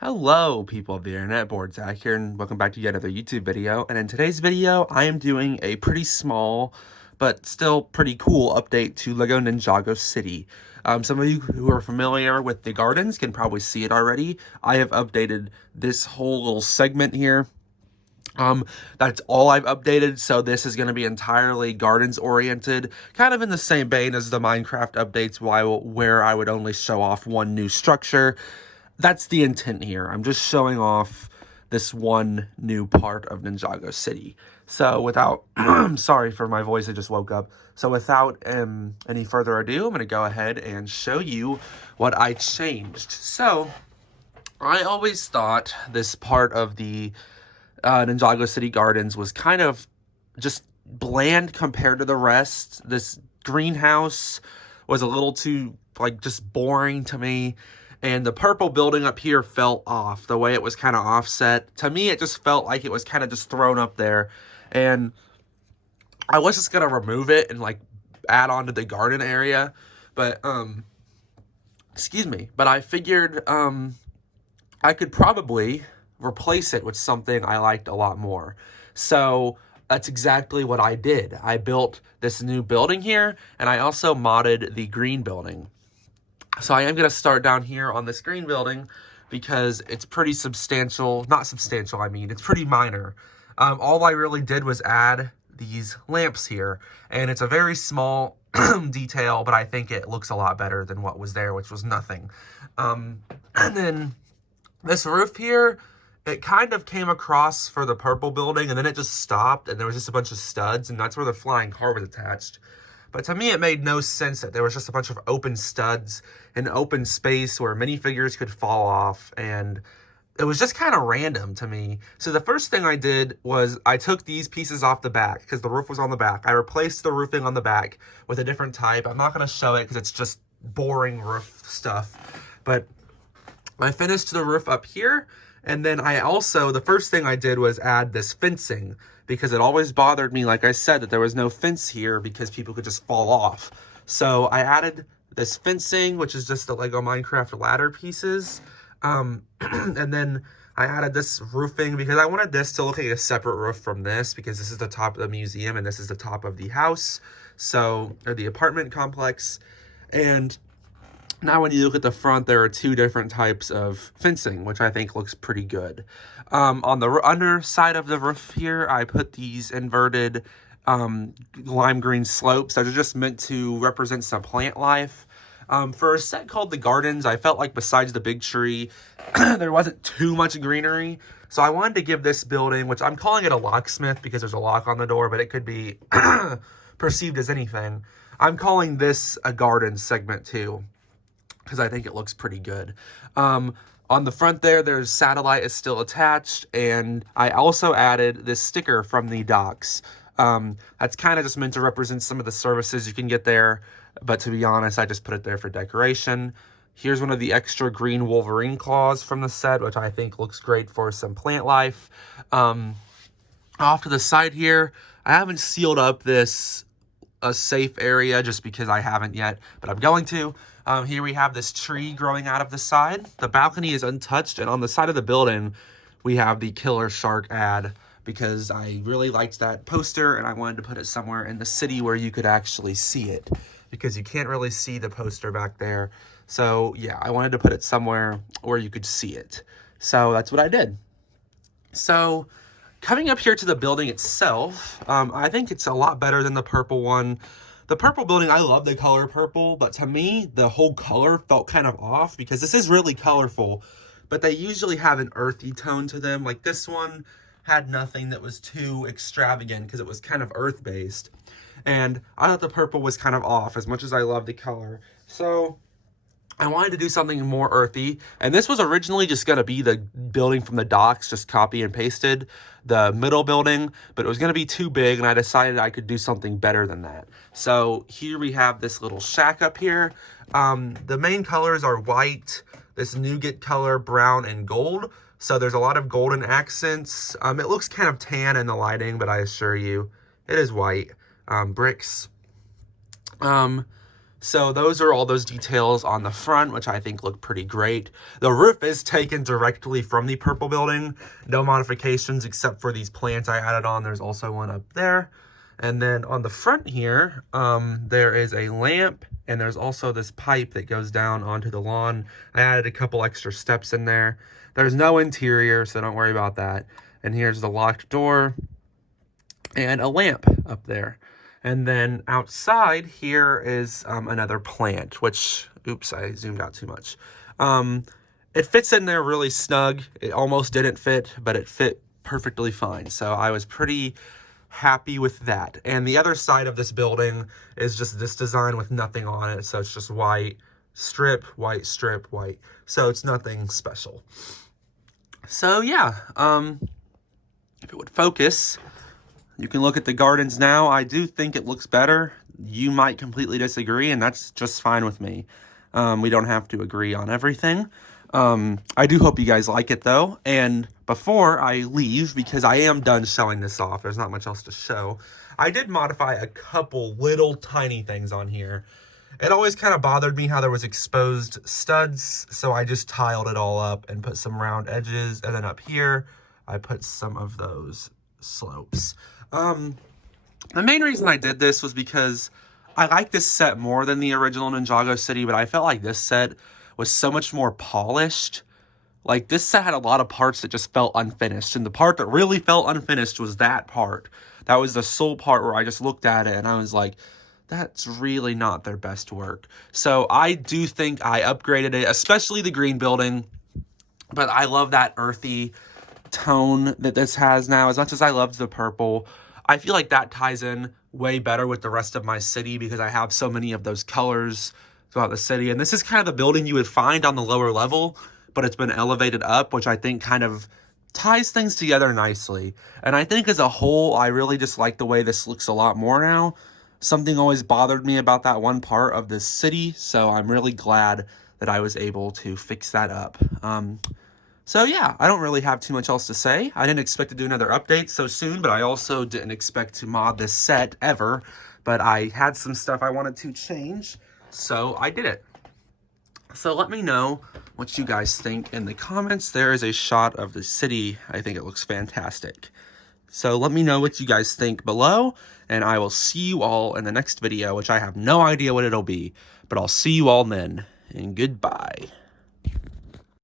Hello, people of the internet, board Zach here, and welcome back to yet another YouTube video. And in today's video, I am doing a pretty small, but still pretty cool update to LEGO Ninjago City. Some of you who are familiar with the gardens can probably see it already. I have updated this whole little segment here. That's all I've updated, so this is going to be entirely gardens oriented, kind of in the same vein as the Minecraft updates, where I would only show off one new structure. That's the intent here. I'm just showing off this one new part of Ninjago City. So without, sorry for my voice, I just woke up. So without any further ado, I'm going to go ahead and show you what I changed. So I always thought this part of the Ninjago City Gardens was kind of just bland compared to the rest. This greenhouse was a little too, just boring to me. And the purple building up here fell off, the way it was kind of offset. To me, it just felt like it was kind of just thrown up there. And I was just going to remove it and, add on to the garden area. But, excuse me. But I figured I could probably replace it with something I liked a lot more. So that's exactly what I did. I built this new building here, and I also modded the green building. So I am going to start down here on this green building because it's pretty substantial. Not substantial, I mean, it's pretty minor. All I really did was add these lamps here, and it's a very small detail, but I think it looks a lot better than what was there, which was nothing. And then this roof here, it kind of came across for the purple building, and then it just stopped, and there was just a bunch of studs, and that's where the flying car was attached. But to me, it made no sense that there was just a bunch of open studs in open space where minifigures could fall off, and it was just kind of random to me. So the first thing I did was I took these pieces off the back because the roof was on the back. I replaced the roofing on the back with a different type. I'm not going to show it because it's just boring roof stuff. But I finished the roof up here. And then the first thing I did was add this fencing because it always bothered me, like I said, that there was no fence here because people could just fall off. So I added this fencing, which is just the Lego Minecraft ladder pieces. And then I added this roofing because I wanted this to look like a separate roof from this because this is the top of the museum and this is the top of the house, or the apartment complex. And now when you look at the front, there are two different types of fencing, which I think looks pretty good. On the underside of the roof here, I put these inverted lime green slopes that are just meant to represent some plant life. For a set called The Gardens, I felt like besides the big tree, there wasn't too much greenery. So I wanted to give this building, which I'm calling it a locksmith because there's a lock on the door, but it could be perceived as anything. I'm calling this a garden segment too, because I think it looks pretty good. On the front there's satellite is still attached, and I also added this sticker from the docks. That's kind of just meant to represent some of the services you can get there, but to be honest, I just put it there for decoration. Here's one of the extra green Wolverine claws from the set, which I think looks great for some plant life. Off to the side here, I haven't sealed up a safe area just because I haven't yet, but I'm going to. Here we have this tree growing out of the side. The balcony is untouched, and on the side of the building, we have the Killer Shark ad because I really liked that poster, and I wanted to put it somewhere in the city where you could actually see it because you can't really see the poster back there. So, yeah, I wanted to put it somewhere where you could see it. So that's what I did. So coming up here to the building itself, I think it's a lot better than the purple one. The purple building, I love the color purple, but to me, the whole color felt kind of off because this is really colorful, but they usually have an earthy tone to them. Like this one had nothing that was too extravagant because it was kind of earth-based. And I thought the purple was kind of off as much as I love the color. So I wanted to do something more earthy, and this was originally just going to be the building from the docks, just copy and pasted the middle building, but it was going to be too big, and I decided I could do something better than that. So here we have this little shack up here. The main colors are white, this nougat color, brown, and gold. So there's a lot of golden accents. It looks kind of tan in the lighting, but I assure you, it is white. Bricks. So those are all those details on the front, which I think look pretty great. The roof is taken directly from the purple building. No modifications except for these plants I added on. There's also one up there. And then on the front here, there is a lamp, and there's also this pipe that goes down onto the lawn. I added a couple extra steps in there. There's no interior, so don't worry about that. And here's the locked door and a lamp up there. And then outside here is another plant, which, oops, I zoomed out too much. It fits in there really snug. It almost didn't fit, but it fit perfectly fine. So I was pretty happy with that. And the other side of this building is just this design with nothing on it. So it's just white strip, white strip, white. So it's nothing special. So yeah, if it would focus, you can look at the gardens now. I do think it looks better. You might completely disagree, and that's just fine with me. We don't have to agree on everything. I do hope you guys like it, though. And before I leave, because I am done showing this off, there's not much else to show, I did modify a couple little tiny things on here. It always kind of bothered me how there was exposed studs, so I just tiled it all up and put some round edges, and then up here, I put some of those slopes. The main reason I did this was because I like this set more than the original Ninjago City, but I felt like this set was so much more polished. Like, this set had a lot of parts that just felt unfinished, and the part that really felt unfinished was that part. That was the sole part where I just looked at it and I was like, that's really not their best work. So I do think I upgraded it, especially the green building, but I love that earthy tone that this has now. As much as I loved the purple, I feel like that ties in way better with the rest of my city because I have so many of those colors throughout the city. And this is kind of the building you would find on the lower level, but it's been elevated up, which I think kind of ties things together nicely. And I think as a whole, I really just like the way this looks a lot more now. Something always bothered me about that one part of this city, so I'm really glad that I was able to fix that up. So yeah, I don't really have too much else to say. I didn't expect to do another update so soon, but I also didn't expect to mod this set ever. But I had some stuff I wanted to change, so I did it. So let me know what you guys think in the comments. There is a shot of the city. I think it looks fantastic. So let me know what you guys think below, and I will see you all in the next video, which I have no idea what it'll be, but I'll see you all then, and goodbye.